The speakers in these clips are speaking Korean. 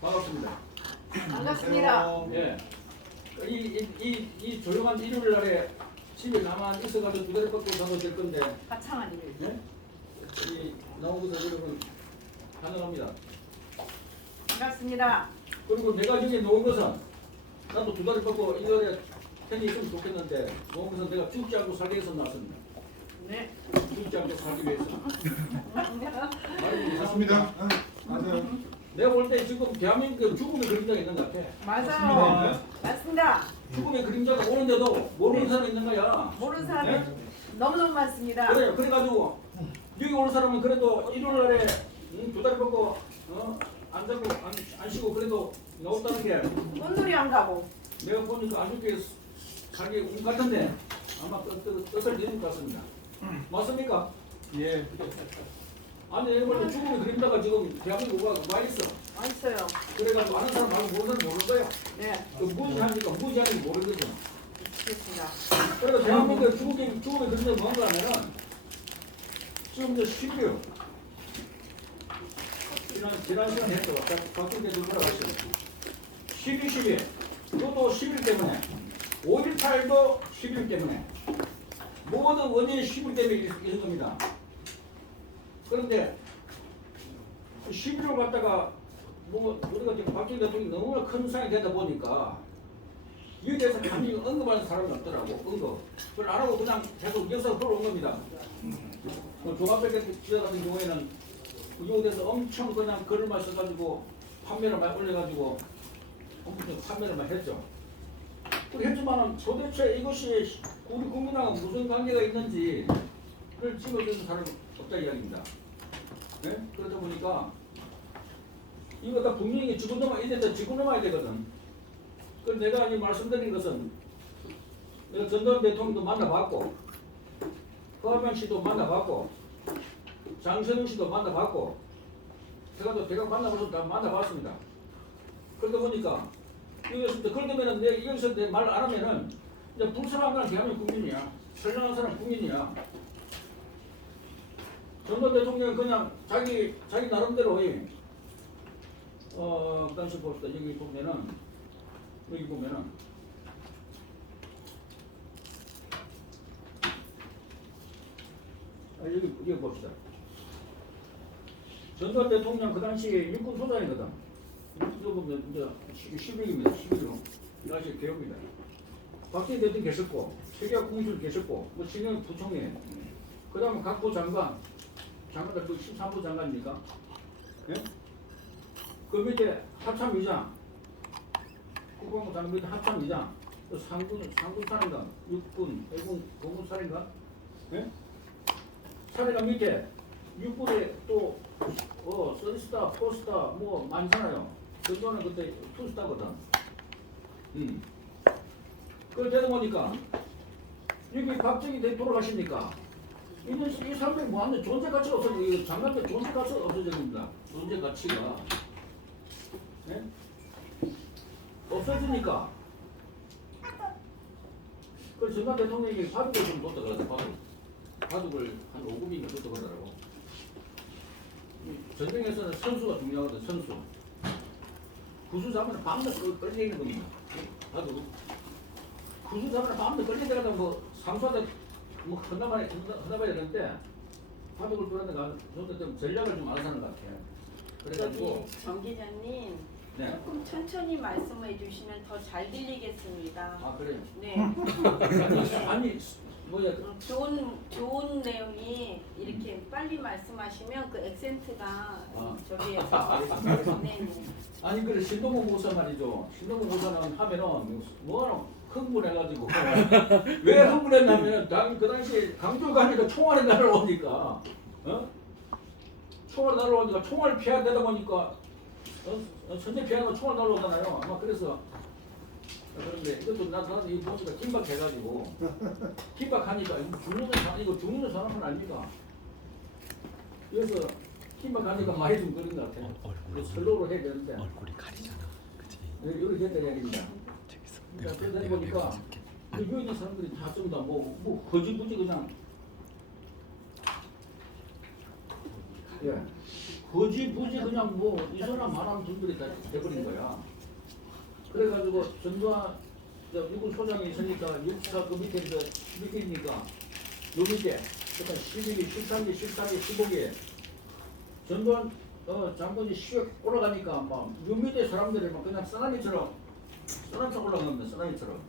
반갑습니다. 반갑습니다. 예. 이 조용한 일요일 날에 집에 가만 있어가지고 두 다리 뻗고 자도 될 건데, 화창한 일. 예? 이 나온 것을 여러분 환영합니다. 반갑습니다. 그리고 내가 여기 놓은 것은 나도 두 다리 뻗고 이 자리에 편히 있으면 좋겠는데 놓은 것은 내가 죽지 않고 살기 위해서 나왔습니다. 네. 죽지 않고 살기 위해서. 말이 맞습니다. 맞아요. 내가 볼 때 지금 대한민국에 죽음의 그림자가 있는 것 같아. 맞아요. 네. 맞습니다. 죽음의 그림자가 오는데도 모르는 사람이 있는 거야. 모르는 사람이 네? 너무너무 많습니다. 그래, 그래가지고 여기 오는 사람은 그래도 일요일 날에 두 다리 뻗고 안 자고 안 쉬고 그래도 나왔다는 게 온누리 안 가고. 내가 보니까 안 좋게 살기 운 같은데 아마 뜻을 이룬 것 같습니다. 맞습니까? 예. 아니 내가 볼때 죽음의 그림자가 지금 대한민국에 와 있어. 맛있어요. 그래가지고 아는 사람 말고 모르는 사람 모를 거야. 네. 그 무지하니까 무지하니까 모르는 거죠. 좋겠습니다. 그래서 대한민국의 죽음의 그림자가 뭔가 하면은 지금 이제 12월 지난 시간에 했죠. 박근혜 들 돌아가시죠. 12 그것도 11 때문에 5.18도 11 때문에 모든 원인이 11 때문에 있는 겁니다. 그런데 11을 갖다가 뭐 우리가 지금 박근혜 대통령이 너무나 큰 상이 되다 보니까 이에 대해서 감히 언급하는 사람이 없더라고. 그걸 안 하고 그냥 계속 역사가 흘러온 겁니다. 종합백회 지사 같은 경우에는 이거에 대해서 엄청 그냥 글을만 써가지고 판매를 많이 올려가지고 엄청 판매를 많이 했죠. 했지만은 도대체 이것이 우리 국민하고 무슨 관계가 있는지 그걸 찍어주는 사람이 없다 이야기입니다. 네? 그러다 보니까 이거 다 분명히 짚고 넘어야 되는데 짚고 넘어야 되거든. 그 내가 이 말씀드린 것은 내가 전두환 대통령도 만나봤고 허화명 씨도 만나봤고 장선영 씨도 만나봤고 제가 또 대각 만나봐서 다 만나봤습니다. 그러다 보니까 이것을 그러면은 내 여기서 내 말 안 하면은 이제 불쌍한 사람 대한민국 국민이야. 선량한 사람 국민이야. 전두환 대통령은 그냥 자기 나름대로 다시 봅시다. 여기 보면은 여기 봅시다. 전두환 대통령 그 당시에 육군 소장이거든. 이거 보면 이제 11일입니다. 11일. 이 당시에 개혁입니다. 박정희 대통령 계셨고, 최계학 공실 계셨고, 뭐 진영 부총리, 그 다음에 각부 장관들 그 13부 장관입니까? 예? 그 밑에 합참의장, 국방부 장관 밑에 합참의장, 또 상군사령관, 육군, 해군, 공군사령관, 예? 사령관 밑에 육군에 또 쓰리스타, 포스타 뭐 많잖아요. 전두환은 그때 투스타거든. 그걸 되다 보니까 여기 박정희 대통령 돌아가시니까 이 사람들이 뭐하는 존재 가치가 없어져. 장관들 존재 가치가 없어집니다. 존재 가치가 네? 없어지니까 그래서 전두환 대통령이 바둑을 좀 놓다 그러더라고. 바둑을 한 5급인가 놓다 그러더라고. 전쟁에서는 선수가 중요하거든. 선수 구수 잡으면 밤낮 끌려 있는 겁니다. 바둑 구수 잡으면 밤낮 끌려 들어가다 뭐 상수하다 뭐 흔나봐야 되는데 바둑을 돌아다가 저도 좀 전략을 좀 알아서 하는 것 같아요. 그래가지고 정 기자님 네. 조금 천천히 말씀해 주시면 더 잘 들리겠습니다. 아 그래요? 네. 아니 뭐야 좋은 내용이 이렇게 빨리 말씀하시면 그 액센트가 저기 네. 아니 그래 신동국 목사 말이죠. 신동국 목사는 하면은 뭐 흥분해가지고 왜 흥분했냐면은 그 당시 강조가니까 총알이 날아오니까 총알 날아오니까 총알 피해야 되다 보니까 선제 피하고 총알 날아오잖아요. 아마 그래서 그런데 이것도 나는 이거 보니까 긴박해가지고 긴박하니까 이거 죽는 사람은 아닙니다. 그래서 긴박하니까 많이 좀 그런 것 같아요. 설로로 해야 되는데 얼굴이 가리잖아, 그치? 이렇게 된다 이야기입니다. 그러다 보니까 유해진 사람들이 다 좀 다 뭐 거지부지 그냥 예 거지 부지 그냥 뭐 이 사람 말하는 분들이 다 돼버린 거야. 그래가지고 전두환 미군 소장이 있으니까 역사 그 밑에 밑에니까 요 밑에 그러니까 12기, 13기, 14기, 15기 전두환 장군이 시에 올라가니까 막요 밑에 사람들이 막 그냥 쓰나미처럼 올라갑니다. 쓰나미처럼.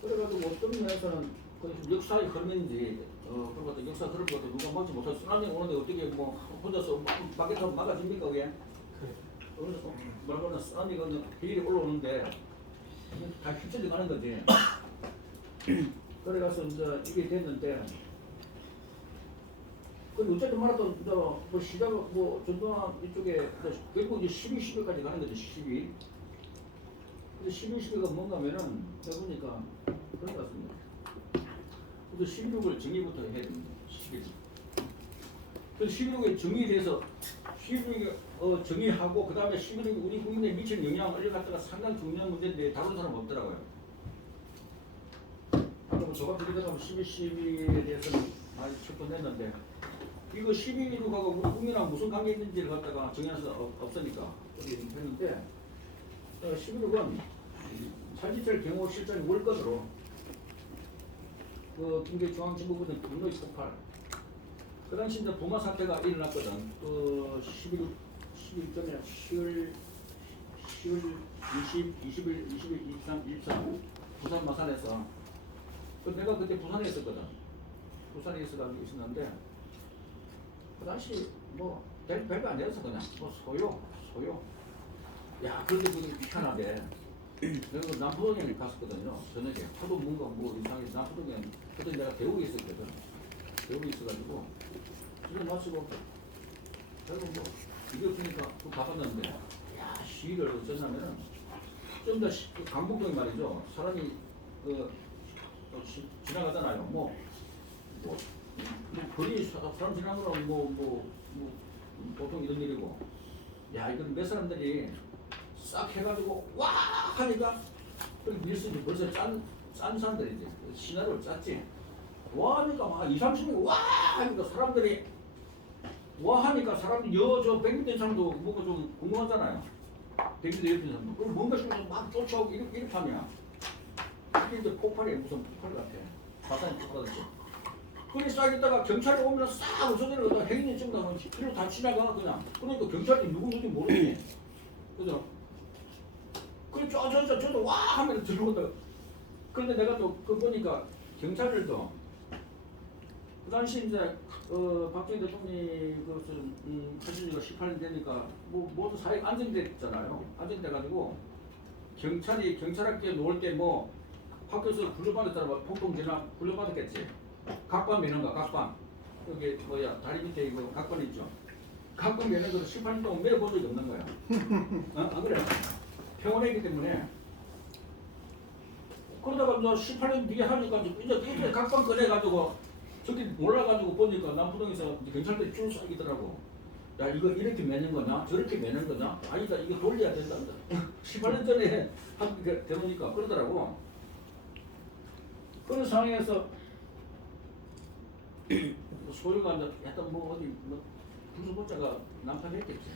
그래가지고 어떤 면에서는 그 역사의 흐름인지 그리고 또 역사 흐름 것도 누가 막지 못해서 쓰나미 오는데 어떻게 뭐 혼자서 막에서 막아집니까 그게? 그래서 뭐라고나 쓰나미가 그냥 비일이 올라오는데 다 휩쓸려 가는 거지. 그래가서 이제 이게 됐는데 그 어쨌든 말하던 뭐 시작은 뭐 전두환 이쪽에 결국 이제 12까지 가는 거죠. 12. 근데 12가 뭔가 하면은 해보니까 그런 것 같습니다. 그래서 16을 정의부터 해야 됩니다. 11. 그래서 16의 정의에 대해서 16이 정의하고 그 다음에 11이 우리 국민에 미치는 영향을 갖다가 상당히 중요한 문제인데 다른 사람 없더라고요. 아까 뭐 조각 드리다가 12에 대해서는 많이 짚어냈는데 이거 12로 가고 우리 국민하고 무슨 관계 있는지를 갖다가 정의할 수 없으니까 했는데 11호는 살지철 경호 실전 월권으로 그 김계 중앙정부부는 분노의 폭발. 그 당시 이제 부마 사태가 일어났거든. 그 10일 전에 10월 20, 20일, 20일, 23, 24 부산 마산에서 내가 그때 부산에 있었거든. 부산에 있어가지고 있었는데 그 당시 뭐 별거 아니었어. 그냥 뭐 소요. 야 그런데 그게 귀찮아대. 내가 남포동에 갔었거든요. 저녁에 하도 뭔가 뭐 이상하게 남포동에 그때 내가 대구에 있었거든. 대구에 있어가지고 집에 마치고 결국 뭐 이거 보니까 또 가봤는데 야 시위를 어쩌냐면은 좀 더 강북동이 말이죠. 사람이 지나가잖아요. 뭐 거리 사람 지나는 거는 뭐 보통 이런 일이고 야 이건 몇 사람들이 싹 해가지고 와 하니까 그 밀수지 벌써 짠 사람들이지 시나리오를 짰지 와 하니까 막 20-30명 와 하니까 사람들이 와 하니까 사람들이 저 100m 사람도 뭔가 좀 궁금하잖아요. 100m 옆에 사람도 그럼 뭔가 싶어서 막 쫓아오고 이렇게 하면 이게 이제 폭발이 무슨 폭발 같아. 마산이 폭발했지. 그래 싹 있다가 경찰이 오면 싹 웃어내려가 행인이 좀 가면 뒤로 다 지나가 그냥. 그러니까 경찰이 누군지 모르지. 그죠? 그래 저도 와 하면 들어오다가 그런데 내가 또 그 보니까 경찰들도 그 당시 이제 박정희 대통령이 하신 지가 18년 되니까 뭐 모두 사회 안정됐잖아요. 안정돼가지고 경찰학교 놓을 때 뭐 학교에서 훈련받았잖아. 보통 훈련받았겠지. 각반 매는 거 각반 여기 뭐야 다리 밑에 이거 각반 있죠. 각반 매는 거를 18년 동안 매본 적이 없는 거야. 안 그래? 평온했기 때문에 그러다가 이제 18년 뒤에 하니까 이제 각방 꺼내가지고 저기 몰라가지고 보니까 남포동에서 경찰들이 줄 서 있더라고. 야 이거 이렇게 매는 거냐 저렇게 매는 거냐 아니다 이거 돌려야 된단다. 18년 전에 되보니까 그러더라고. 그런 상황에서 소유가 이제 약간 뭐 어디 뭐 부수고자가 난판했겠지.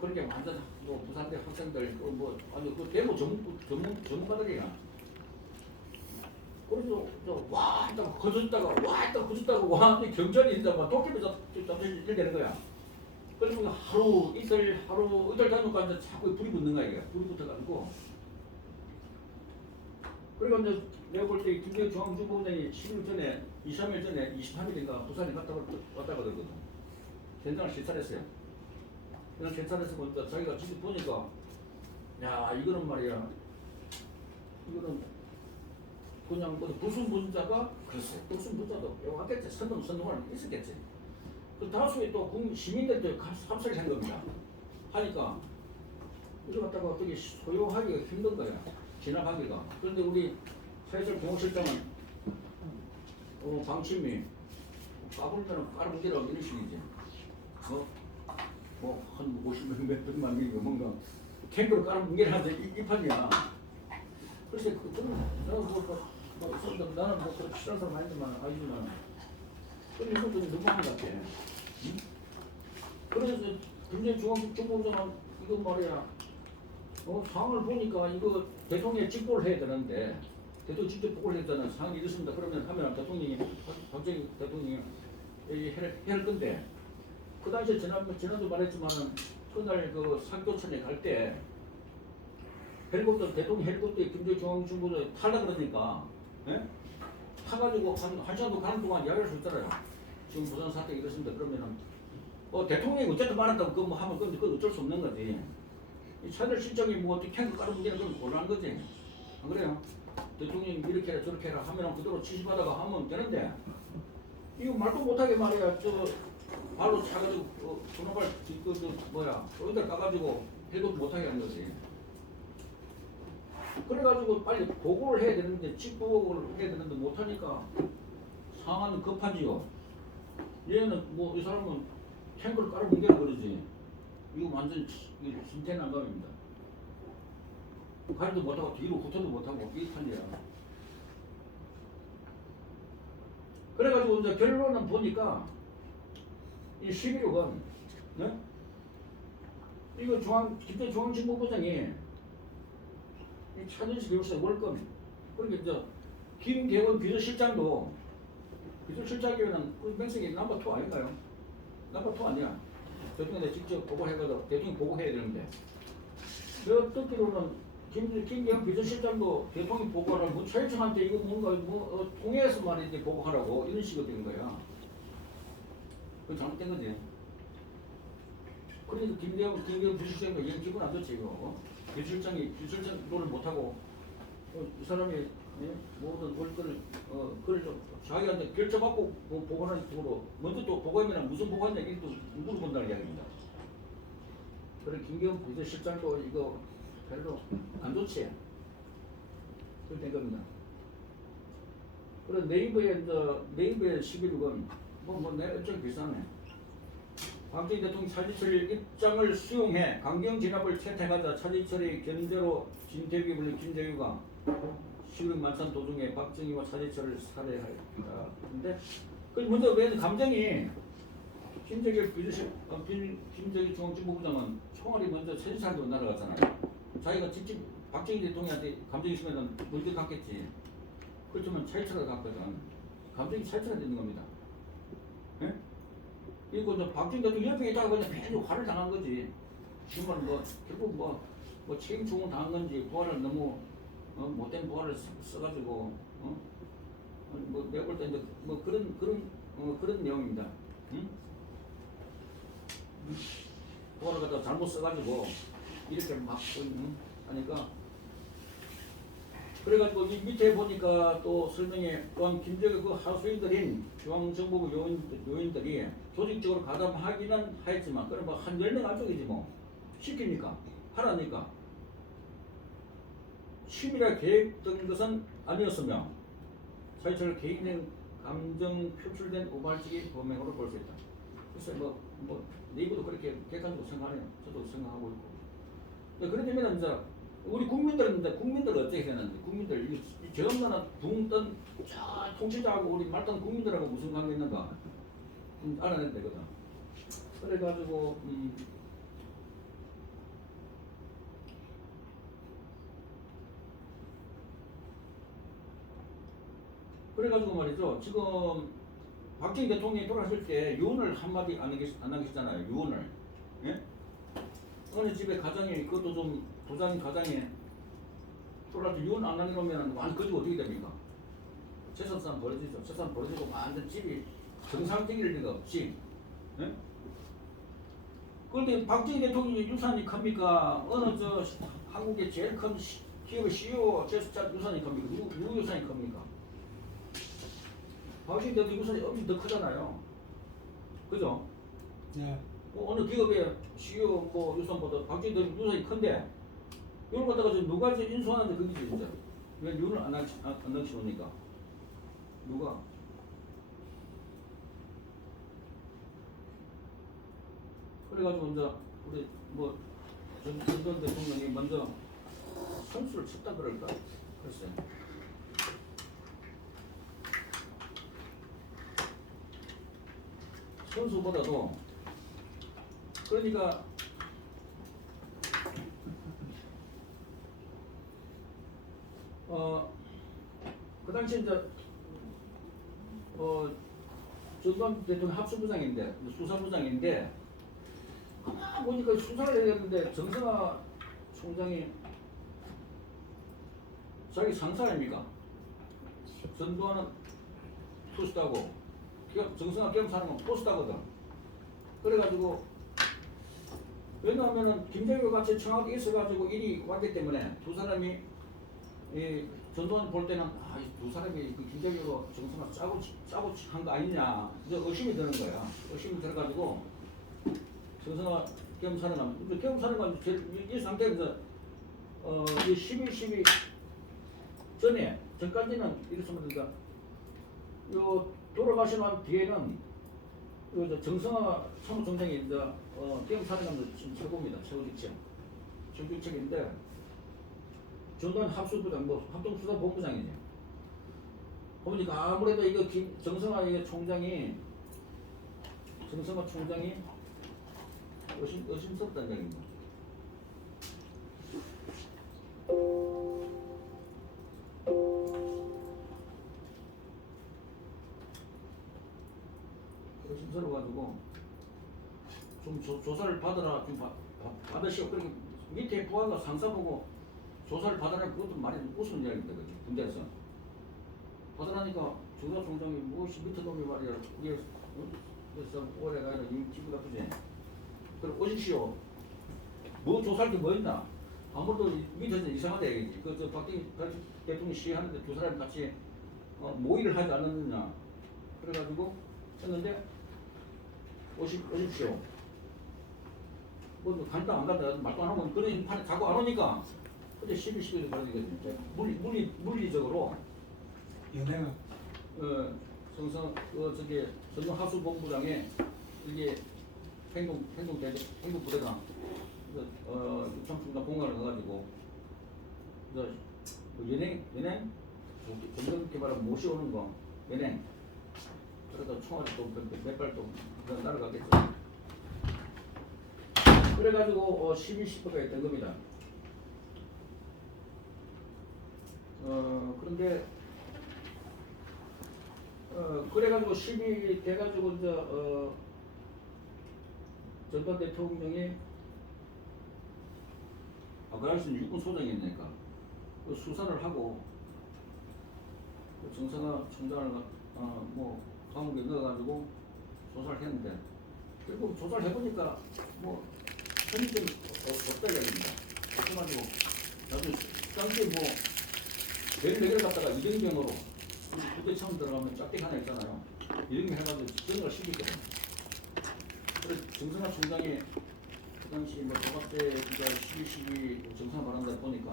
그렇게 완전 뭐 부산대 학생들 뭐 아니 그 대모 전문가들이야. 그래서 와 했다가 거졌다가 와 했다가 거졌다가 와 경찰이 있다가 막 도끼를 잡힐 되는 거야. 그래서 하루 이틀 다니까 이제 자꾸 불이 붙는 거야 이게. 불이 붙어가지고. 그러니까 이제 내가 볼 때 김대중 중앙정보원장이 10일 전에 2-3일 전에 23일인가 부산에 왔다 가거든. 현장을 실찰했어요. 그냥 실찰해서 보니까 자기가 직접 보니까 야 이거는 말이야 이거는 그냥 뭐 무슨 문자가 글쎄 무슨 문자도 왔겠지. 선동을 있었겠지. 그 다수의 또 시민들도 합사를 한 겁니다. 하니까 이거 갖다가 어떻게 소유하기가 힘든 거야. 진압하기가. 그런데 우리 사회적 경호실장은 방침이 까불면 까불기라고 이런 식이지. 한 50명 몇 백만 명이고 뭔가 탱크로 까불기를 하는데 이 판이야. 글쎄 나는 뭐 싫어하는 사람 아니지만 근데 이거 좀 너무한 것 같아. 응? 그래서 김정일 중앙정부장은 이거 말이야. 상황을 보니까 이거 대통령이 직보를 해야 되는데 대통령 직접 보고를 했잖아. 상황이 이렇습니다. 그러면 하면 대통령이 박정희 대통령이 할 건데 그 당시에 지난주 말했지만은 그날 그 사교천에 갈 때 헬리콥터 대통령 헬리콥터에 김정일 중앙정부장이 탈라 그러니까 예? 타가지고 한 시간도 가는 동안 이야기할 수 있잖아요. 지금 부산 사태가 이렇습니다. 그러면은 대통령이 어쨌든 말한다고 그거 뭐 하면 그건 어쩔 수 없는 거지. 이 차들 실정이 뭐 어떻게 탱크 까는 문제는 그건 곤란한 거지. 안 그래요? 대통령이 이렇게 해라 저렇게 해라 하면 그대로 지시받아가 하면 되는데 이거 말도 못하게 말이야. 저 발로 차가지고 분호발 어디다 까가지고 해도 못하게 하는 거지. 그래가지고 빨리 보고를 해야 되는데 직보고를 해야 되는데 못하니까 상황은 급하지요. 얘는 뭐 이 사람은 탱크를 깔아 뭉개라 그러지. 이거 완전 신태난감입니다. 가지도 못하고 뒤로 후퇴도 못하고 이 판이야. 그래가지고 이제 결론은 보니까 이 11억은 네? 이거 김대 중앙정보부장이 이 차진식 교육사 월권 그러니까 이제 김계원 비서실장도 비서실장이면 그 명색이 넘버 2 아닌가요? 넘버 2 아니야? 대통령한테 직접 보고해가지고 대통령 보고해야 되는데 내가 듣기로는 김계원 비서실장도 대통령 보고를 뭐 최일청한테 이거 뭔가 통해서 말이지 보고하라고 이런 식으로 된 거야. 그건 잘못된 거지. 그래서 김계원 비서실장도 이건 기분 안 좋지 이거. 비서실장이 비서실장을 못하고 이 사람이 모든 월권을 그걸 좀 자기한테 결정받고 보고하는 식으로 먼저 또 보고하면 무슨 보고했냐 이것도 물어본다는 이야기입니다. 그래 김계원 비서실장도 이거 별로 안 좋지. 그렇게 된 겁니다. 그래 네이버의 11억은 내 입장이 비슷하네. 박정희 대통령 차지철 입장을 수용해 강경 진압을 채택하자 차지철의 견제로 진태규 불린 김재규가 11억 만찬 도중에 박정희와 차지철을 살해하였다. 근데 그 먼저 왜 감정이 김재규 중앙정보부장은 총알이 먼저 차지철한테 날아갔잖아요. 자기가 직접 박정희 대통령한테 감정이 있으면 먼저 갔겠지. 그렇지만 차지철을 갔거든. 감정이 차지철한테 있는 겁니다. 예? 이거 박정희 대통령 옆에 있다가 그냥 괜히 화를 당한 거지. 정말 결국 책임 총을 당한 건지 부하를 너무 못된 부하를 써가지고 내가 볼 때 그런 내용입니다. 응? 부하를 갖다 잘못 써가지고 이렇게 막 하니까 그래가지고 이 밑에 보니까 또 설명에 또한 김정일 그 하수인들인 중앙정보부 요인들이 조직적으로 가담하기는 하였지만 그럼 한 10명 안쪽이지 시킵니까? 하라니까 취미라 계획된 것은 아니었으며 차지철 개인의 감정 표출된 우발적인 범행으로 볼 수 있다. 그래서 네이버도 그렇게 객관적으로 생각하네요. 저도 생각하고 있고. 그렇게 되면 이제 우리 국민들은 어떻게 되는지 국민들 이 저엄나나 붕뜬 통치자하고 우리 말단 국민들하고 무슨 관계 있는가 알아내야 되거든. 그래가지고 말이죠. 지금 박정희 대통령이 돌아가실 때 유언을 한마디 안 하셨잖아요. 유언을. 예? 어느 집에 가장이 그것도 좀 도장 가장에 돌아갈 때 유언 안 하려면 완전 거지가 어떻게 됩니까? 재산상 벌어지죠. 재산 벌어지고 완전 집이 정상적일 리가 없지. 예? 그런데 박정희 대통령의 유산이 큽니까? 어느 한국의 제일 큰 기업의 CEO 유산이 큽니까? 누구 유산이 큽니까? 박정희 대통령 유산이 엄청 더 크잖아요. 그죠? 네. 어느 기업의 CEO 유산보다 박정희 대통령 유산이 큰데 이걸 갖다가 누가 인수하는데 그게 진짜 왜 윤을 안 넣으시니까 누가? 그래가지고 이제 우리 전전 대통령이 먼저 선수를 쳤다 그럴까? 글쎄. 선수보다도 그러니까 그 당시 이제 전두환 대통령 합수부장인데 수사부장인데 가만 보니까 수사를 해야 되는데 정성화 총장이 자기 상사 아닙니까? 전두환은 투수다고 정성화 경사는 포수다거든. 그래가지고 왜냐하면은 김대규가 같이 청와대에 있어가지고 일이 왔기 때문에 두 사람이 전두환 볼 때는 이 두 사람이 그 김대규가 정성화 짜고 한 거 아니냐 이제 의심이 드는 거야. 의심이 들어가지고 정성화 겸사령관 겸사령관 이 상태에서 이 12 전까지는 이렇습니다. 그러니까 요 돌아가시고 난 뒤에는 요 정성화 사무총장이 이제 겸사령관도 지금 최고입니다. 최고직책인데 전두환 합수부장 합동수사본부장이죠. 보니까 아무래도 이거 정성화 총장이 의심스럽다는 얘기입니다. 의심스러워가지고 좀 조사를 받으라 좀 받으시오. 그렇게 밑에 부하가 상사 보고 조사를 받으라 그것도 많이 웃으는 이야기입니다. 군대에서 받으라니까 조사 총장이 무엇이 밑에 놈이 말이야. 그래서 올해가 아니라 기분 나쁘지. 그럼 오십시오. 뭐 조사할 게 뭐 있나? 아무래도 밑에서 이상하다 얘기지. 그 박정희 대통령이 시위하는데 두 사람이 같이 모의를 하지 않았느냐. 그래가지고 했는데 오십시오. 뭐 간다 안 간다 말도 안 하면 그런 판에 자꾸 안 오니까 근데 12도 그러니까 물리적으로 연행은 정성 전용 하수본부장에 이게 행동부대가 육참총장 공간을 넣어가지고 연행 점점 말하면 모셔오는 거 연행 그래서 총알이 또 몇 발 또 날아가겠죠. 그래가지고 12가 된 겁니다. 그런데 그래가지고 10이 돼가지고 이제 전두환 대통령이 그 당시는 육군 소장이었으니까 그 수사를 하고 그 정성화 총장을 뭐 감옥에 넣어가지고 조사를 했는데 결국 조사를 해보니까 뭐 편의점 없다 이야기입니다. 그래가지고 나중에 당시에 뭐 배를 4개를 갖다가 이등병으로 부대 처음 들어가면 짝대기 하나 있잖아요. 이등병 해가지고 전역을 시켰거든. 그래서 정성화 총장이 그 당시 뭐 조갑대가 12 정상화 말한다 보니까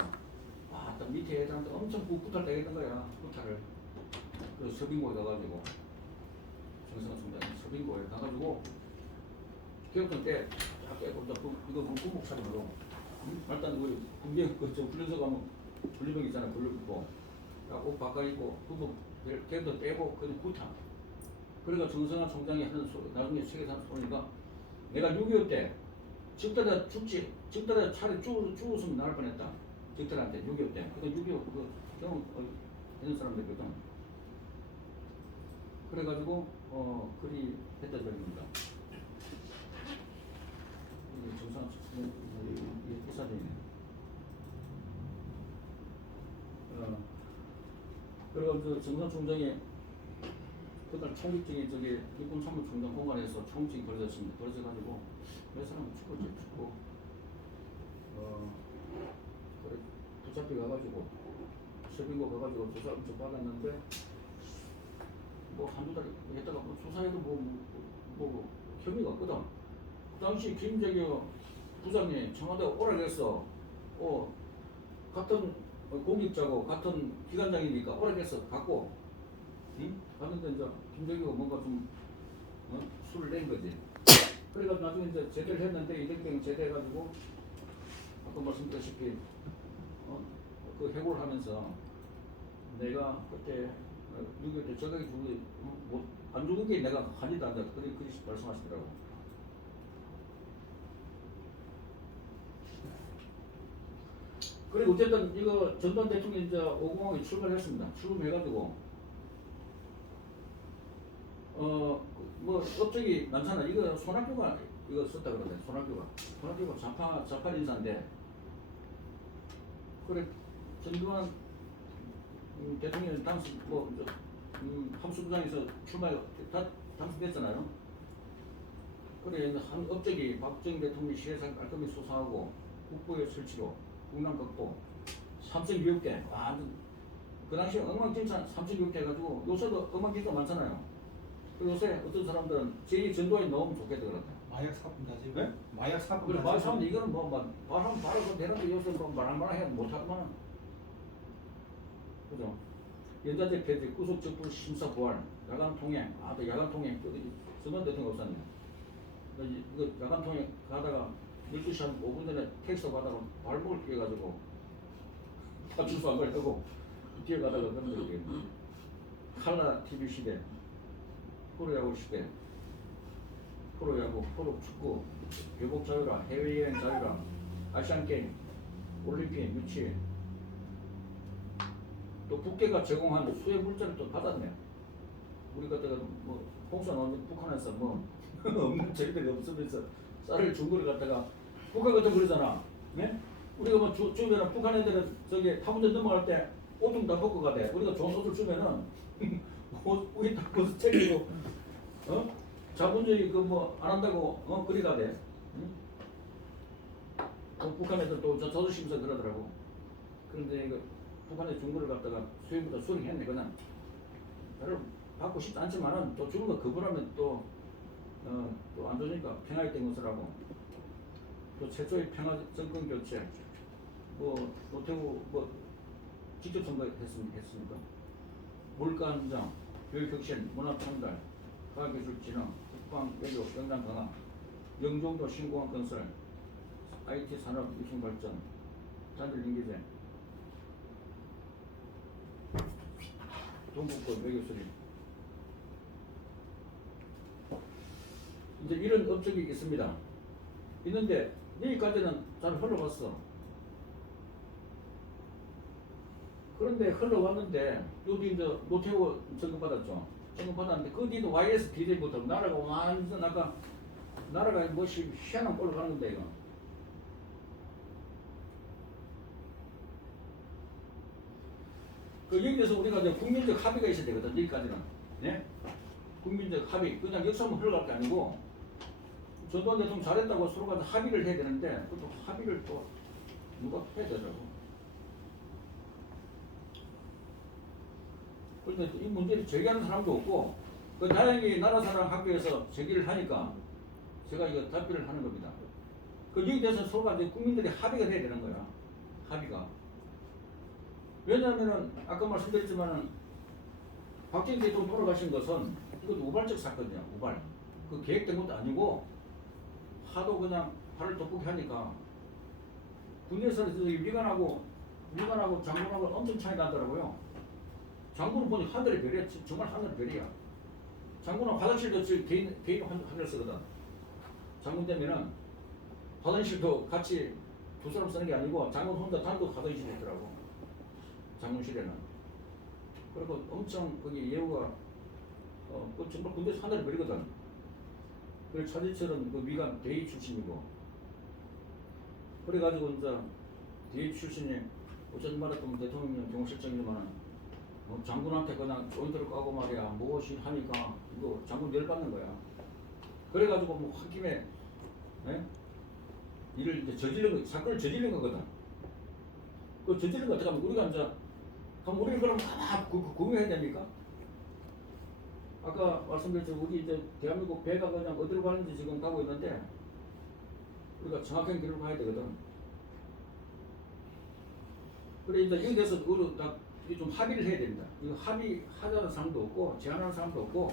딱 밑에 애들한테 엄청 구탈 되겠는 거야. 구탈을. 그래서 서빙고에 가가지고 정성화 총장이 서빙고에 가가지고 개업전 때 쫙 깨고 이거 군복 차림으로 일단 우리 군병 훈련소 가면 분리병 있잖아요. 분리 입고 옷 바꿔 입고 군복 개업전 빼고 그냥 구타. 그러니까 정성화 총장이 하는 나중에 책에서 보니까 내가 6.25 때 적들아 죽지 적들아 차라리 죽었으면 나을 뻔했다. 적들한테 6.25 때. 그러니까 6.25 그 경험 있는 사람들거든. 그래가지고 그리 했던 적입니다. 정상 이 사진이네. 그리고 정상 총장이 그날 총격증이 육군 참모총장 공간에서 총격증이 벌어졌습니다. 벌어져가지고 몇 사람 죽고 그래 붙잡혀 가가지고 서빙고 가가지고 조사 엄청 받았는데 뭐 한두 달 했다가 뭐 수사에도 뭐 혐의가 없거든. 그 당시 김재규 부장이 청와대 오라 그랬어. 같은 공직자고 같은 기관장이니까 오라 그랬어. 갖고 갔는데 이제 김재규가 뭔가 좀 술을 낸 거지. 그래가지고 나중에 이제 제대를 했는데 이등병 제대해가지고 아까 말씀드렸다시피 그 해고를 하면서 내가 그때 6.25 때 저격이 못 안 죽은 게 내가 한이도 안다. 그렇게 말씀하시더라고. 그리고 어쨌든 이거 전두환 대통령이 이제 5공항에 출발했습니다. 출발해가지고 뭐 업적이 많잖아. 이거 손학규가 이거 썼다 그러네. 손학규가 좌파 인사인데 그래 전두환 대통령이 당시 뭐 함수부장에서 출마해 당선됐잖아요. 그래 한 업적이 박정희 대통령 시해상 깔끔히 수사하고 국보의 설치로 국난 극복 3,600개 완전 그 당시에 엉망진창 3,600개 해가지고 요새도 엉망진창 많잖아요. 그리고 요새 어떤 사람들은 제2전도에 넣으면 좋겠다 그러다. 마약 사건 다지. 네? 마약 사건. 그래 말 사람 이거는 뭐 말하면 바로 그 되는데 요새 뭐 말한말 해 못하구만. 그죠? 연좌제 폐지 구속적부 심사 부활 야간 통행 또 야간 통행 전두환 대통령 없었네. 이거 야간 통행 가다가 12시 한 5분 전에 택시 가다가 발목을 끼어가지고 파출소 안 가려고 뛰어가다가 넘어졌게. 칼라 TV 시대, 프로야구 시대, 프로야구, 프로축구, 교복 자유라, 해외여행 자유라, 아시안게임, 올림픽 유치, 또 국회가 제공한 수혜 물자를 또 받았네. 우리 같다가 뭐 홍수 나오면 북한에서 뭐 없는 저희들이 없으면서 쌀을 준 거를 갖다가 북한 같은 거 그러잖아. 네? 우리가 뭐 주면은 북한 애들은 저기 타운전 넘어갈 때 옷 다 벗고 가대. 우리가 좋은 옷을 주면은 우리 다 벗어 챙기고 자본주의 그 뭐 안 한다고 그리 가대. 응? 북한 애들 또 저도 심사 그러더라고. 그런데 이거 북한에 준 거를 갖다가 수입부터 수령했네. 그냥 별로 받고 싶지 않지만은 또 주는 거 거부하면 또 안 좋으니까 평화에 된 것을 하고 또 최초의 평화 정권 교체 뭐 노태우 뭐 직접 선거했습니까? 물가 안정, 교육 혁신, 문화 통달, 과학기술 진흥, 국방 외교 영장 강화, 영종도 신공항 건설, IT 산업 유통 발전, 단일 인계제, 동북권 외교 수립. 이제 이런 업적이 있습니다. 있는데 여기까지는 잘 흘러갔어. 그런데 흘러왔는데 여기 이제 노태우 적금 받았죠. 적금 받았는데 그 뒤도 YS 비대부터 나라가 완전 아까 나라가 뭐시 희한한 꼴로 가는 건데 이거. 그 여기에서 우리가 이제 국민적 합의가 있어야 되거든. 여기까지는. 예? 국민적 합의. 그냥 역사만 흘러갈 게 아니고 전두환 대통령 잘했다고 서로가 합의를 해야 되는데 또 합의를 또 누가 해야 되더라고. 그런데 이 문제를 제기하는 사람도 없고 그 다행히 나라사랑학교에서 제기를 하니까 제가 이거 답변을 하는 겁니다. 그 여기 대해서 서로가 이제 국민들이 합의가 돼야 되는 거야. 합의가. 왜냐하면은 아까 말씀드렸지만은 박정희 대통령 돌아가신 것은 이것도 우발적 사건이야. 우발. 그 계획된 것도 아니고 하도 그냥 팔을 돋보게 하니까 군대에서 위관하고 장군하고 엄청 차이 나더라고요. 장군은 보니 하늘의 별이야. 정말 하늘의 별이야. 장군은 화장실도 개인 하늘 쓰거든. 장군 되면은 화장실도 같이 두 사람 쓰는 게 아니고 장군 혼자 단독 화장실이 있더라고. 장군실에는. 그리고 엄청 거기 예우가 정말 군대에서 하늘의 별이거든. 그리고 차지철은 그 위관 대위 출신이고. 그래가지고 이제 대위 출신이 어쨌든 말했던 대통령 경호실장이지만은 뭐 장군한테 그냥 조인트를 까고 말이야 무엇이 하니까 이거 장군 열받는 거야. 그래가지고 뭐 홧김에 일을 이제 사건을 저지른 거거든. 그 저지른 거 어떻게 하면 우리가 이제 그럼 우리는 그럼 다 공유해야 됩니까? 아까 말씀드렸죠. 우리 이제 대한민국 배가 그냥 어디로 가는지 지금 가고 있는데 우리가 정확한 길을 가야 되거든. 그래 이제 여기 대해서 우리 좀 합의를 해야 됩니다. 이거 합의하자는 사람도 없고 제안하는 사람도 없고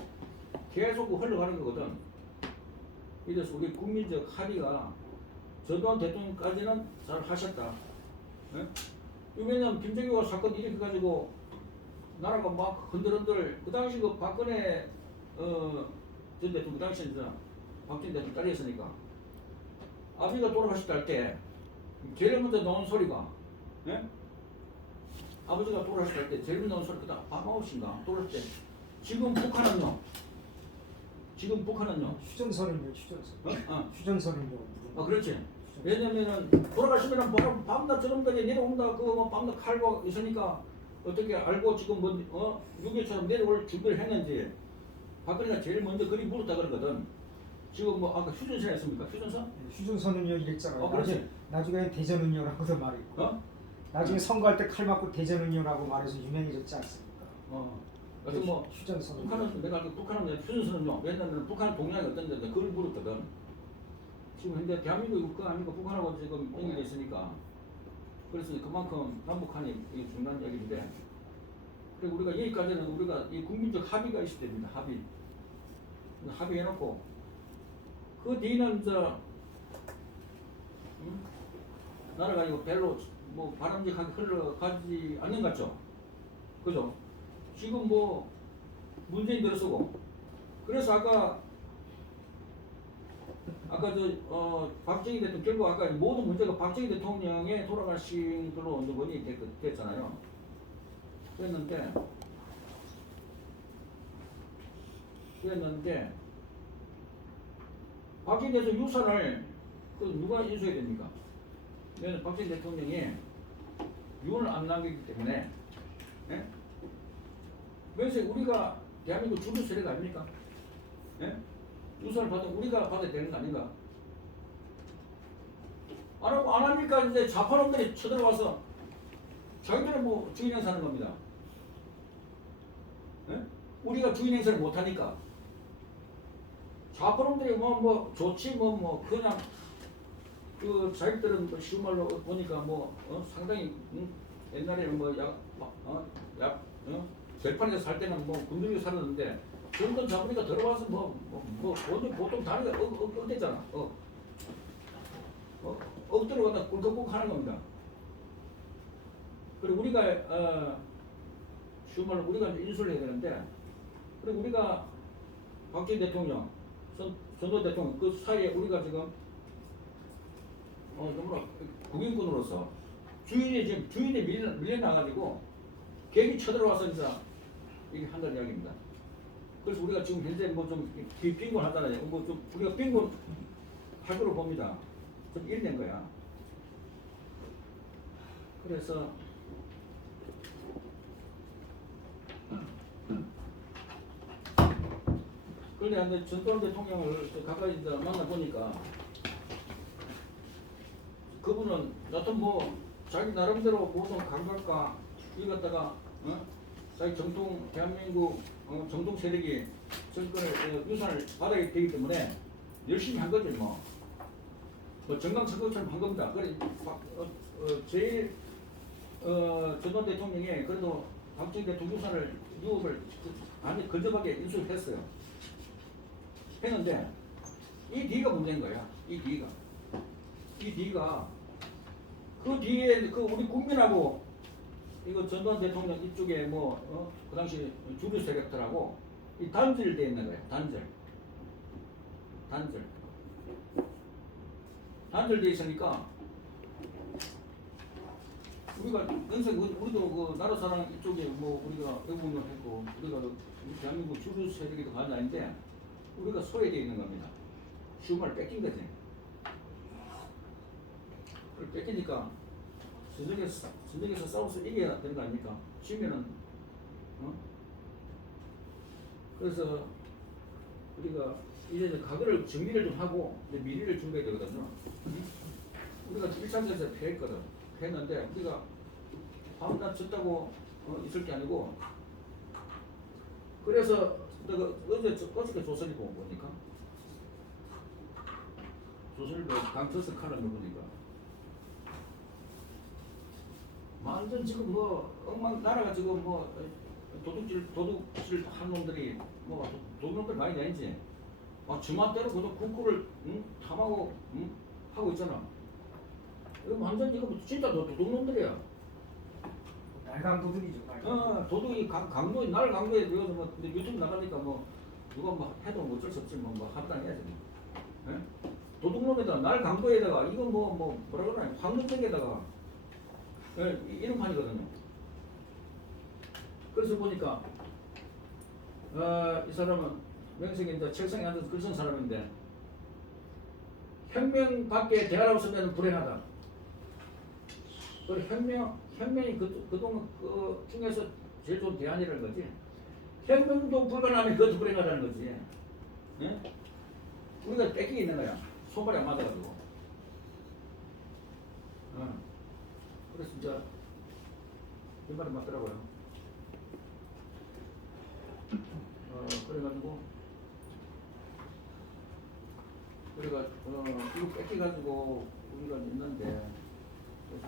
계속 흘러가는 거거든. 이래서 우리 국민적 합의가 전두환 대통령까지는 잘 하셨다. 예? 왜냐면 김정일과 사건 일으켜가지고 나라가 막 흔들흔들 그 당시 그 박근혜 전 대통령 그 당시에 이제 박정희 대통령 딸이었으니까 아버지가 돌아가셨다 때 제일 먼저 나온 소리가 예? 아버지가 돌아가셨다 때 제일 먼저 나온 소리가 밤 9시인가 돌아올 때 지금 북한은요 휴전선은요, 휴전선. 휴전선은요. 그렇지. 왜냐면은 돌아가시면은 바로 밤낮 저놈들이 내려온다 그거 뭐 밤낮 칼고 있으니까 어떻게 알고 지금 뭐 6.25처럼 내려올 준비를 했는지 박근혜가 제일 먼저 그리 물었다 그러거든. 지금 뭐 아까 휴전선 했습니까? 휴전선? 휴전선은요 이랬잖아요. 그렇지. 나중에 대전은요라고도 말했고. 나중에 선거할 때 칼 맞고 대전은요라고 말해서 유명해졌지 않습니까? 하여튼 뭐 휴전선. 북한은 내가 알기로 북한은 휴전선은요. 왜냐면 북한 동향이 어떤데 그걸 물었거든. 지금 현재 대한민국이 그거 아니고 북한하고 지금 연결돼 있으니까 그래서 그만큼 남북한이 중요한 얘기인데 그리고 우리가 여기까지는 우리가 이 국민적 합의가 있어야 됩니다. 합의해놓고 그 뒤는 나라가 이거 별로 뭐 바람직하게 흘러가지 않는 것 같죠? 그죠? 지금 뭐 문재인 들어서고 그래서 아까 박정희 대통령 결국 아까 모든 문제가 박정희 대통령의 돌아가신 걸로 원이 됐잖아요. 그랬는데 박정희 대통령 유산을 누가 인수해야 됩니까? 왜냐면 박정희 대통령이 유언을 안 남기기 때문에 예? 그래서 우리가 대한민국 주류 세력 아닙니까? 예? 유산을 받으면 우리가 받아야 되는 거 아닌가? 안 하고 안 하니까 이제 좌파놈들이 쳐들어와서 자기들은 뭐 주인 행사하는 겁니다. 예? 우리가 주인 행사를 못 하니까 좌파놈들이 뭐 좋지 그냥 그 자기들은 뭐 쉬운 말로 보니까 상당히 옛날에는 절판에서 살 때는 굶주리고 살았는데 정권 잡으니까 들어와서 보통 다리가 억대잖아. 억대로 갖다 꿀꺽꿀꺽 하는 겁니다. 그리고 우리가 쉬운 말로 우리가 이제 인수를 해야 되는데 그리고 우리가 박정희 대통령, 전두환 대통령 그 사이에 우리가 지금 국민군으로서 주인이 밀려나가지고 객이 쳐들어와서 이제 이게 한다는 이야기입니다. 그래서 우리가 지금 현재 빈곤 하잖아요. 좀 우리가 빈곤 할 거로 봅니다. 좀 일낸 거야. 그래서 그런데 전두환 대통령을 가까이 만나보니까 그분은 여튼 자기 나름대로 모든 감각과 이것다가 자기 정통 대한민국 정통 세력이 정권을 유산을 받아야 되기 때문에 열심히 한 거지 정강천국처럼 한 겁니다. 그래 제일 전두환 대통령이 그래도 박정희 대통령 유산을 유업을 아주 근접하게 인수했어요. 했는데 이 뒤가 문제인 거야. 이 뒤가 그 뒤에 우리 국민하고 이거 전두환 대통령 이쪽에 그 당시 주류 세력들하고 이 단절돼 있는 거예요. 단절돼 있으니까 우리가 영생 우리도 그 나라 사랑 이쪽에 우리가 외국인을 했고 우리가 대한민국 주류 세력이 가는 아닌데 우리가 소외되어 있는 겁니다. 쉬운 말 뺏긴 거지. 그걸 뺏기니까 전쟁에서 싸워서 이겨야 되는 거 아닙니까? 지면은 그래서 우리가 이제 과거를 정리를 좀 하고 이제 미래를 준비해야 되거든요. 우리가 1차전에서 패했거든. 패했는데 우리가 밤낮 졌다고 있을 게 아니고 그래서 내가 어저께 조선일보 보니까 조선일보 강철석 칼럼을 보니까 완전 지금 나라가 지금 도둑질 한 놈들이 도둑놈들 많이 다니지. 주말대로 그도 국구를 탐하고 하고 있잖아. 이거 완전 이거 진짜 도둑놈들이야. 날강 도둑이죠. 도둑이 강도에 날 강도에 그래서 유튜브 나가니까 누가 뭐 해도 뭐 어쩔 수 없지 뭐 합당해야지 뭐. 예? 도둑놈에다 날 강도에다가 이거 뭐라 그러나 황금색에다가 예, 이런 판이거든요. 그래서 보니까 이 사람은 명색이 이제 책상에 앉아서 글 쓴 사람인데 혁명 밖에 대화라고 쓰면 불행하다. 그리고 혁명이 그동안 그 중에서 제일 좋은 대안이라는 거지. 혁명도 불가능하면 그것도 불행하다는 거지. 예? 우리가 뺏기게 있는 거야. 손발이 안 맞아가지고. 그래서 진짜 이 말이 맞더라고요. 그래가지고 이거 뺏겨가지고 우리가 있는데 그래서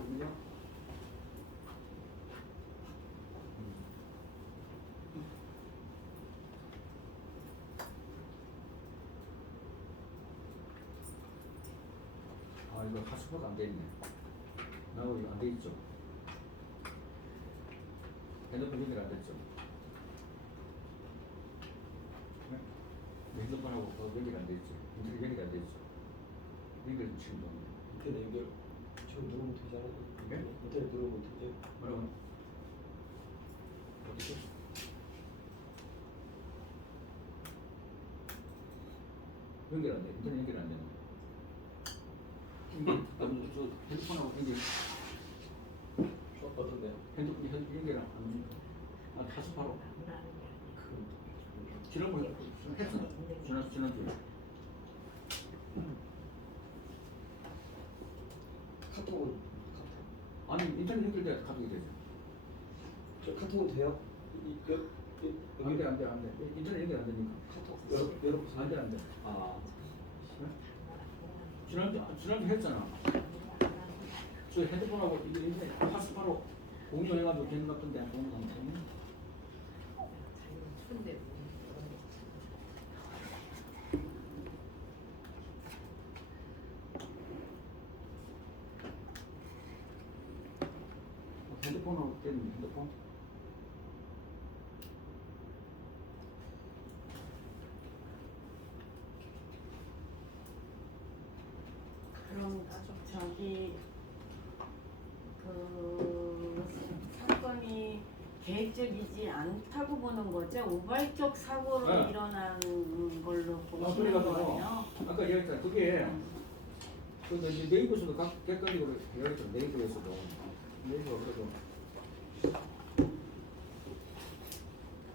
이거 핫스포가 안 돼 있네. 나도 이거 안 돼 있죠. 핸드폰 연결 안 됐죠. 핸드폰하고 연결 안 돼 있죠. 인터넷 연결 안 돼 있죠. 연결 지금 뭐? 인터넷 연결 지금 누르면 되지 않아요? 네? 인터넷 누르면 되죠? 뭐라고? 어디서? 연결 안 돼. 인터넷 연결 안 되는. 저 핸드폰하고 연결. 어떤데요? 핸드폰 연결 안 돼. 다스파로. 지난번에 했잖아. 지난주에. 카톡은 아니 인터넷 연결돼 카톡이 되죠. 저 카톡은 돼요? 안돼. 인터넷 연결 안 되니까. 카톡 여러 안돼. 아 지난주 했잖아. 저 핸드폰하고 이게 핫스파로 공유해가지고 되는 것 같던데 동영상. 핸드폰으로 되는 핸드폰. 그럼 저기 그 사건이 계획적이지 않다고 보는 거죠? 우발적 사고로 네. 일어난 걸로 보시는 그래가지고 거예요? 아까 얘기했잖아. 그게 그 이제 네이버에서도 객관적으로 얘기했죠. 네이버에서도 그래도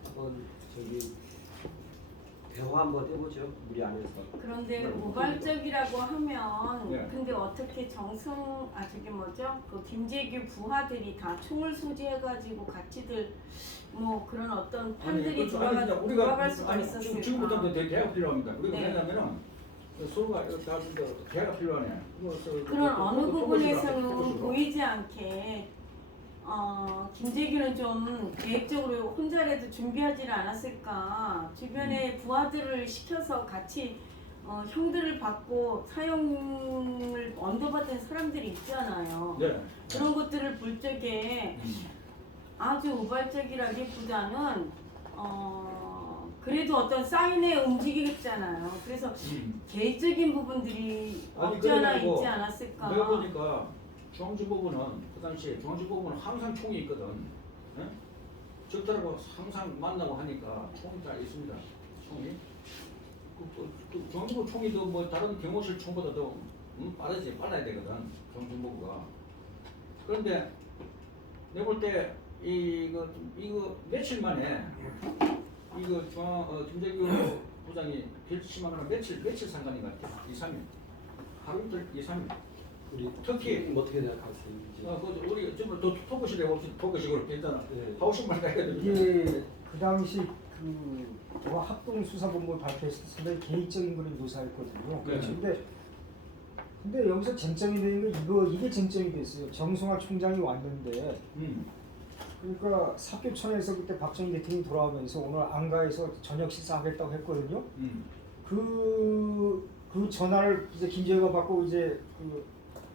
한번 저기 대화 한번 해보죠 우리 안에서. 그런데 우발적이라고 하면 네. 근데 어떻게 저기 뭐죠? 그 김재규 부하들이 다 총을 소지해가지고 같이들 뭐 그런 어떤 판들이 돌아갈 수가 있었을까? 지금부터 대화가 필요합니다. 우리가 네. 왜냐면은 서로가 다 대화가 필요하네. 그런 어느 부분에서는 보이지 않게 김재규는 좀 계획적으로 혼자라도 준비하지를 않았을까. 주변에 부하들을 시켜서 같이 형들을 받고 사형을 언도받은 사람들이 있잖아요. 네. 그런 것들을 볼 적에 아주 우발적이라기보다는 그래도 어떤 사인에 움직이겠잖아요. 그래서 계획적인 부분들이 없지 않아 그래가지고 있지 않았을까. 내가 보니까 중앙지법은 그 당시에 중앙지법은 항상 총이 있거든. 예? 적들하고 항상 만나고 하니까 총이 다 있습니다. 총이. 그 중앙지법 총이 더 뭐 다른 경호실 총보다 더 빨라야 되거든. 중앙지법부가. 그런데 내가 볼 때 이거 며칠 만에 이거 김재규 부장이 결심한 거는 며칠 상관인 것 같아. 2-3일. 하루 이틀 2-3일. 우리 특히 어떻게 생각하세요? 그 우리 좀 더 토크식으로 해봅시다. 토크식으로 괜찮아. 네. 하고 싶은 말 해야 되는데. 이게 그 당시 그 대화 합동수사본부 발표했을 때 상당히 개인적인 걸 묘사했거든요. 네. 근데 여기서 쟁점이 되는 게 이게 쟁점이 됐어요. 정승화 총장이 왔는데 그러니까 사표천에서 그때 박정희 대통령이 돌아오면서 오늘 안가에서 저녁 식사하겠다고 했거든요. 그 전화를 이제 김재규가 받고 이제 그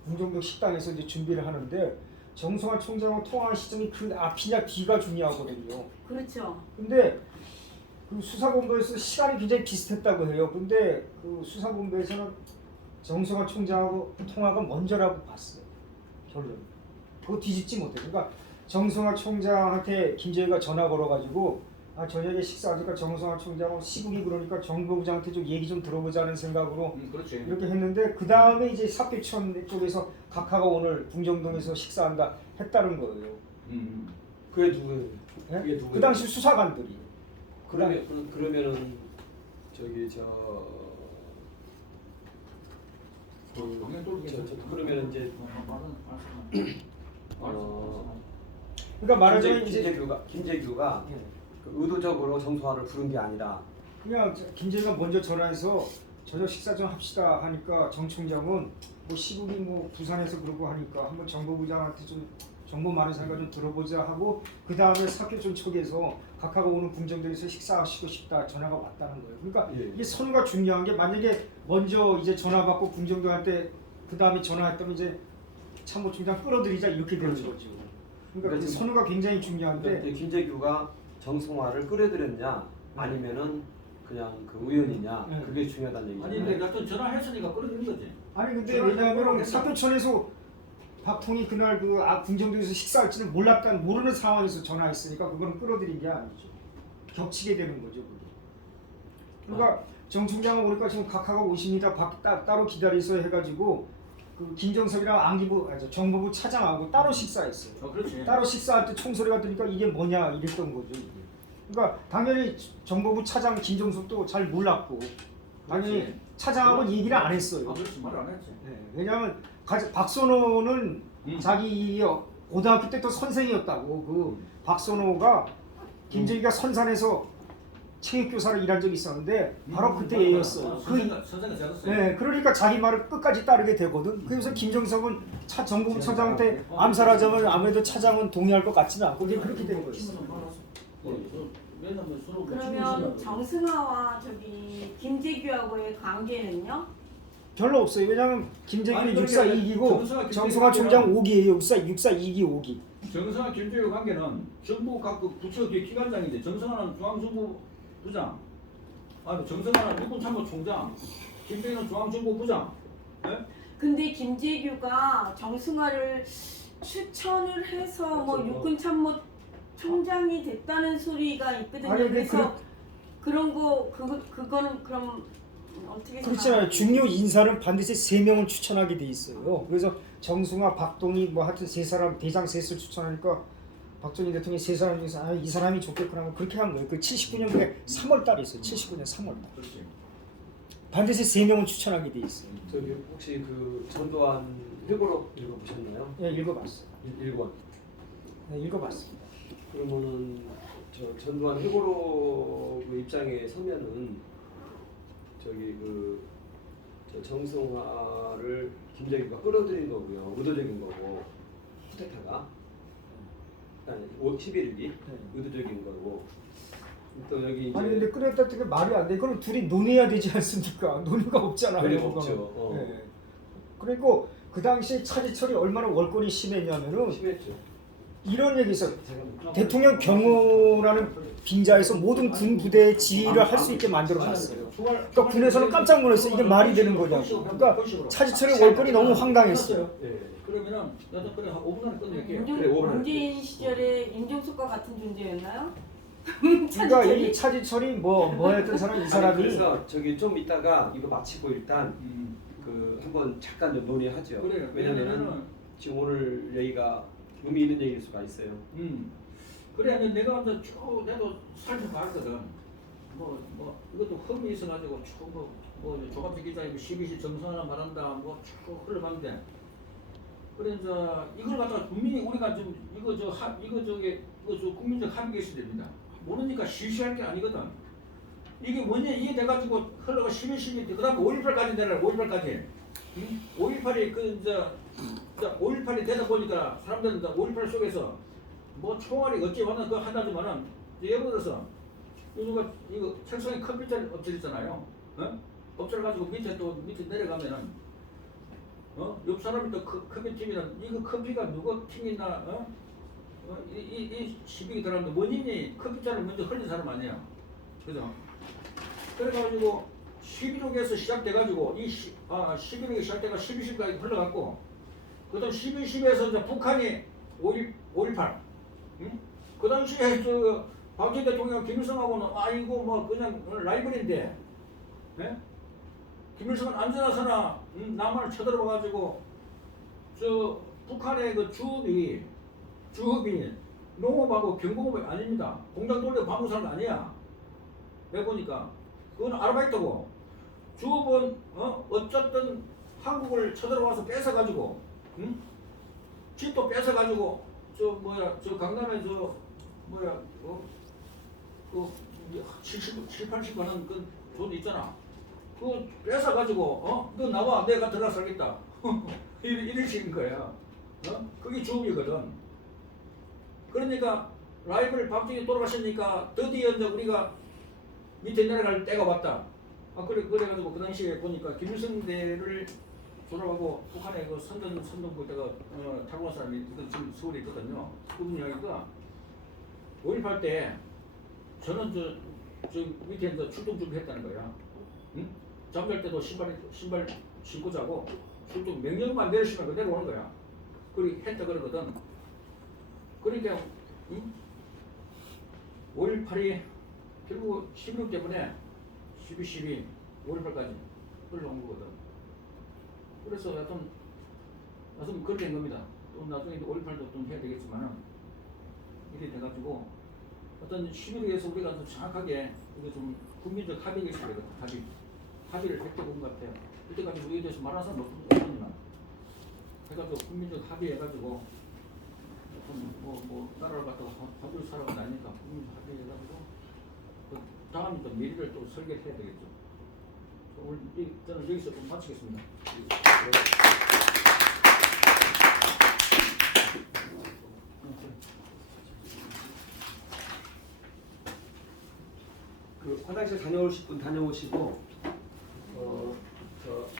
문정벽 식당에서 이제 준비를 하는데 정승화 총장하고 통화하는 시점이 그 앞이냐 뒤가 중요하거든요. 그렇죠. 근데 그 수사본부에서 시간이 굉장히 비슷했다고 해요. 근데 그 수사본부에서는 정성화 총장하고 통화가 먼저라고 봤어요. 결론. 그거 뒤집지 못해. 그러니까 정성화 총장한테 김재규가 전화 걸어가지고 저녁에 식사하니까 정성화 총장은 시국이 그러니까 정보부장한테 좀 얘기 좀 들어보자는 생각으로 그렇지. 이렇게 했는데 그 다음에 이제 사표천 쪽에서 각하가 오늘 궁정동에서 식사한다 했다는 거예요. 그게 누구예요? 예? 그게 누구예요? 그 당시 수사관들이. 그러면은 저기 그러면 이제 그러니까 말하자면 이제 김재규가 예. 그 의도적으로 정소화를 부른 게 아니라 그냥 김재규가 먼저 전화해서 저녁 식사 좀 합시다 하니까 정 총장은 뭐 시국이 뭐 부산에서 그러고 하니까 한번 정보부장한테 좀 정보 많은 사람과 좀 들어보자 하고 그 다음에 사표촌 촉에서 각하가 오는 궁정동에서 식사하시고 싶다 전화가 왔다는 거예요. 그러니까 예. 이게 선우가 중요한 게 만약에 먼저 이제 전화 받고 궁정동한테 그 다음에 전화했다면 이제 참모총장 끌어들이자 이렇게 되는 그렇죠. 거죠. 그러니까 그 지금 선우가 굉장히 중요한데 근데 김재규가 정성화를 끌어들였냐 아니면은 그냥 그 우연이냐 네. 그게 중요하다는 얘기죠. 아니 근데 같은 전화했으니까 끌어들인 거지. 아니 근데 전화를 왜냐하면 끊어놓겠다. 사표천에서 박통이 그날 그 궁정동에서 식사할지는 모르는 상황에서 전화했으니까 그거는 끌어들인 게 아니죠. 겹치게 되는 거죠. 그게. 그러니까 정 총장은 오니까 지금 각하가 오십니다. 따로 기다리서 해가지고 그 김정석이랑 정보부 차장하고 따로 식사했어요. 그렇지. 따로 식사할 때 총소리가 들으니까 이게 뭐냐 이랬던 거죠. 이게. 그러니까 당연히 정보부 차장 김정석도 잘 몰랐고 당연히 그렇지. 차장하고 얘기를 안 했어요. 그렇지 말 안 했지. 네, 왜냐하면 박선호는 자기 고등학교 때 또 선생이었다고. 그 박선호가 김재규가 선산에서 체육교사로 일한 적이 있었는데 바로 그때 얘였어. 선생가 잘했어요. 네, 그러니까 자기 말을 끝까지 따르게 되거든. 그래서 김정석은 정보부 차장한테 암살하자면 아무래도 차장은 동의할 것 같지는 않고 그게 그렇게 된 거였어. 그러면 정승화와 저기 김재규하고의 관계는요? 별로 없어요. 왜냐하면 김재규는 아니, 육사 그러니까 2기고 정성화 정성화 총장 5기예요. 육사 2기 5기. 정성화 김재규 관계는 정부 각 부처 기관장인데 정성화는 중앙정보부장, 정성화는 육군참모총장, 김재규는 중앙정보부장. 네? 근데 김재규가 정승화를 추천을 해서 뭐 그렇죠. 육군 참모 총장이 됐다는 소리가 있거든요. 아니, 그래서 그런 거 그거는 그럼 어떻게 그렇잖아요. 생각하세요? 중요 인사는 반드시 3명을 추천하게 돼 있어요. 그래서 정승화, 박동희 뭐 하여튼 3사람 대장 셋을 추천하니까 박정희 대통령이 3사람 중에서 이 사람이 좋겠구나 하면 그렇게 한 거예요. 그 79년 그게 3월 달에 있어요. 79년 3월 달. 그렇지. 반드시 3명을 추천하게 돼 있어요. 저기 혹시 그 전두환 회고록 읽어보셨나요? 예, 읽어봤어요. 1권. 네, 읽어봤습니다. 그러면은 저 전두환 회고록 그 입장에 서면은 저기 저 정성화를 김재규가 끌어들인 거고요. 의도적인 거고 쿠데타가 아니 11일기 의도적인 거고 또 여기 이제 아니 근데 그랬다 되게 말이 안 돼. 그럼 둘이 논의해야 되지 않습니까? 논의가 없잖아요. 논의가 그거는. 없죠. 네. 그리고 그 당시에 차지철이 얼마나 월권이 심했냐면은 심했죠. 이런 얘기 있어요. 대통령 경호라는 빈자에서 모든 군 부대의 지휘를 할 수 있게 만들어놨어요. 그러니까 군에서는 깜짝 놀랐어요. 이게 말이 되는 거냐고. 그러니까 차지철의 월권이 너무 황당했어요. 예. 그러면은 나도 그래 한 5분 안에 끝낼게. 그래, 오늘. 문재인 시절에 임종석과 같은 존재였나요? 그러니까 이 차지철이 뭐였던 사람 이 아니, 사람이 그래서 저기 좀 이따가 이거 마치고 일단 그 한번 잠깐 좀 논의하죠. 그래. 왜냐면은 지금 오늘 얘기가 의미 있는 얘기일 수가 있어요. 그래 내가 이제 쭉 내도 살펴봤거든. 이것도 흠이 있어가지고 쭉뭐 조갑지 기자님 12시 정선하나 말한다 쭉 흘러가는데 그래 이제 이걸 갖다가 분명히 우리가 좀 이거 저 국민적 합의가 있어야 됩니다. 모르니까 쉬쉬할 게 아니거든. 이게 뭐냐 이게 돼가지고 흘러가 12, 그다음에 5.18까지 내려 5.18까지. 5.18이 그 이제 5.18이 되다 보니까 사람들은 5.18 속에서 뭐 총알이 어찌 왔나 그거 한다지만은 예를 들어서 이거 책상에 컴퓨터 엎질 있잖아요. 엎질 가지고 밑에 내려가면은 옆 사람이 또 컴퓨터 팀이는 이거 컴퓨터가 누구 팀이나 이 시비가 들어왔는데 원인이 컴퓨터를 먼저 흘린 사람 아니에요. 그죠? 그래가지고 11억에서 시작돼가지고 11억이 시작돼가 12.10까지 흘러갔고 그다음 12.10에서 이제 북한이 5.18 응? 그 당시에 저 박정희 대통령 김일성하고는 아이고 뭐 그냥 라이벌인데 예? 김일성은 안전하서나 남한을 쳐들어봐가지고 저 북한의 그 주업이 농업하고 경공업이 아닙니다. 공장 돌려 밥 먹는 사람 아니야. 내가 보니까 그건 아르바이트고 주업은 어쨌든 한국을 쳐들어와서 뺏어가지고 집도 뺏어가지고 저 강남에 그 70, 80만 원 그 돈 있잖아. 그거 뺏어가지고 너 나와 내가 들어가 살겠다. 이런 식인 거야. 그게 주업이거든. 그러니까 라이벌 박정희 돌아가셨으니까 드디어 이제 우리가 밑에 내려갈 때가 왔다. 그래가지고 그 당시에 보니까 김일성대를 졸업하고 북한에 그 선동 때가 탈북한 사람이 지금 서울에 있거든요. 그분 이야기가 5.18 때 저는 저 밑에 이제 출동 준비했다는 거야. 응? 잠잘 때도 신발 신고 자고 출동 명령만 내리시면 그대로 오는 거야. 그렇게 했다 그러거든. 그러니까 5.18이 결국 16 때문에 12, 5.18까지 흘러온 거거든. 그래서 여튼 그렇게 된 겁니다. 또 나중에 5.18도 좀 해야 되겠지만은 이렇게 돼가지고 어떤 11위에서 우리가 좀 정확하게 이거 좀 국민적 합의가 있어야 되거든. 합의를 획득한 것 같아요. 그때까지 우리에 대해서 말하는 사람 없지만 해가지고 국민적 합의해가지고 뭐 나라를 갖다가 바꿀 사람은 아니니까 국민적 합의해가지고 그 다음 또 미래를 또 설계해야 되겠죠. 오늘 저는 여기서 좀 마치겠습니다. 그 화장실 다녀오실 분 다녀오시고 저